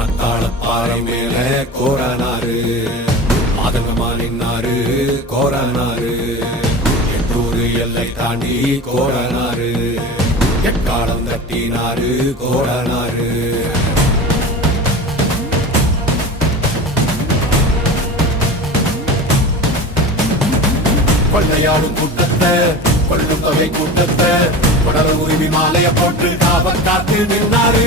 மத்தாளப்பாறை மேல கோரனாரு மாதங்கமா நின்னாரு கோரனாரு எட்டூரு எல்லை தாண்டி கோரனாரு எக்காலம் தட்டினாரு கோரனாரு கொள்ளையாடும் கூட்டத்தை கொள்ளும் தொகை கூட்டத்தை தொடர உரிமை மாலைய போட்டு காவல் காத்து நின்னாரு.